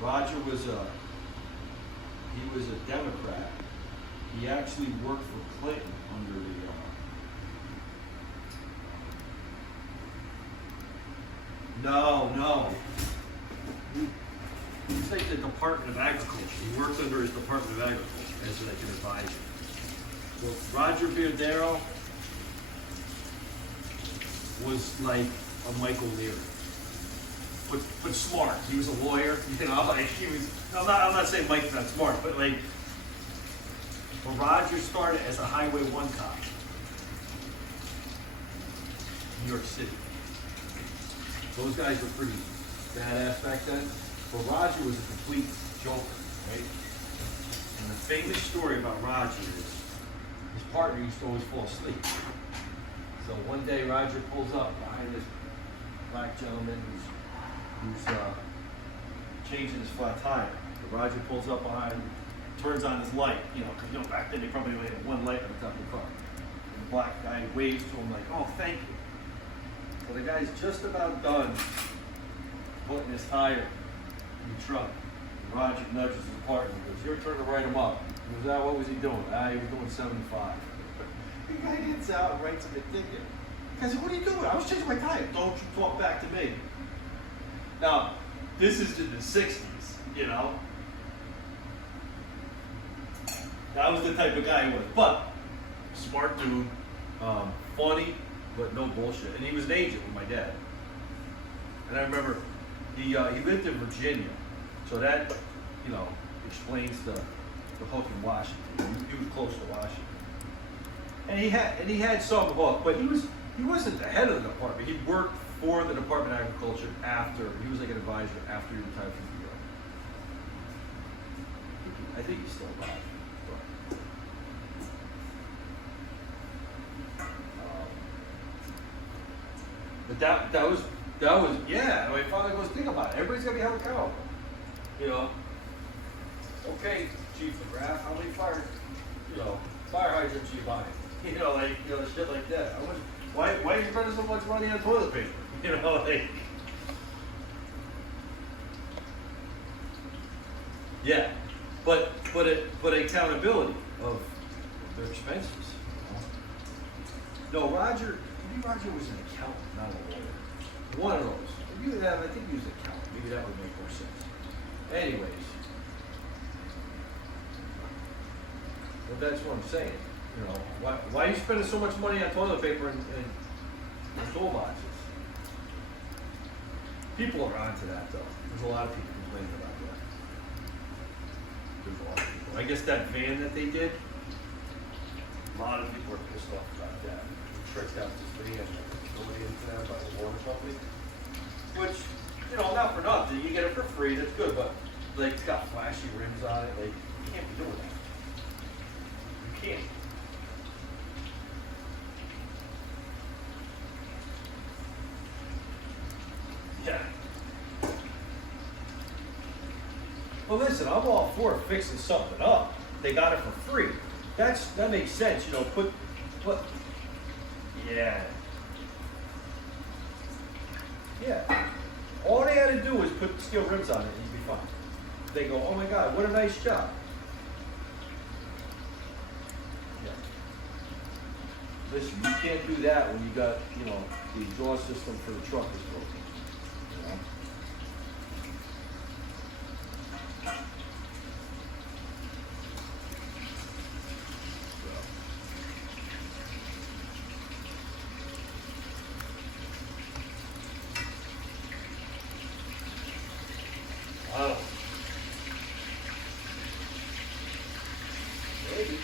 Roger was he was a Democrat. He actually worked for Clinton under the no. It's like the Department of Agriculture. He worked under his Department of Agriculture as like an advisor. Well, Roger Viardero was like a Michael Leary, but smart. He was a lawyer, you know. Like he was. I'm not saying Mike's not smart, but like, well, Roger started as a Highway 1 cop, New York City. Those guys were pretty badass back then. But Roger was a complete joker, right? And the famous story about Roger is his partner used to always fall asleep. So one day Roger pulls up behind this black gentleman who's changing his flat tire. But Roger pulls up behind him, turns on his light, because back then they probably only had one light on the top of the car. And the black guy waves to him like, "Oh, thank you." So the guy's just about done putting his tire in the truck. And Roger nudges his partner and goes, "Your turn to write him up." He goes, "What was he doing?" He was doing 75. The guy gets out and writes him a ticket. The guy said, "What are you doing?" "I was changing my tire." "Don't you talk back to me." Now, this is in the 60s, That was the type of guy he was. But, smart dude, funny, but no bullshit. And he was an agent with my dad. And I remember he lived in Virginia, so that explains the hook in Washington. He was close to Washington, and he had some hook, but he wasn't the head of the department. He worked for the Department of Agriculture after he was like an advisor after he retired from the Bureau. I think he's still alive. But that was yeah. My father goes, think about it. Everybody's gonna be held accountable. Okay, Chief McGrath, how many fire hydrants you buying? Shit like that. Why are you spending so much money on toilet paper? Yeah, but accountability of their expenses. No, Roger was an accountant, not a lawyer. One of those. I think he was an accountant. Maybe that would make more sense. Anyways, but that's what I'm saying. Why are you spending so much money on toilet paper and toolboxes? People are onto that, though. There's a lot of people complaining about that. There's a lot of people. I guess that van that they did, a lot of people are pissed off about that. They tricked out this van going into them by the water company. Which, not for nothing. You get it for free, that's good, but like it's got flashy rims on it. Like, you can't be doing that. You can't. Yeah. Well, listen, I'm all for fixing something up. They got it for free. That makes sense, put yeah. Yeah. All they had to do was put steel rims on it and you'd be fine. They go, "Oh my God, what a nice job." Yeah. Listen, you can't do that when you got, the exhaust system for the truck is broken. Maybe.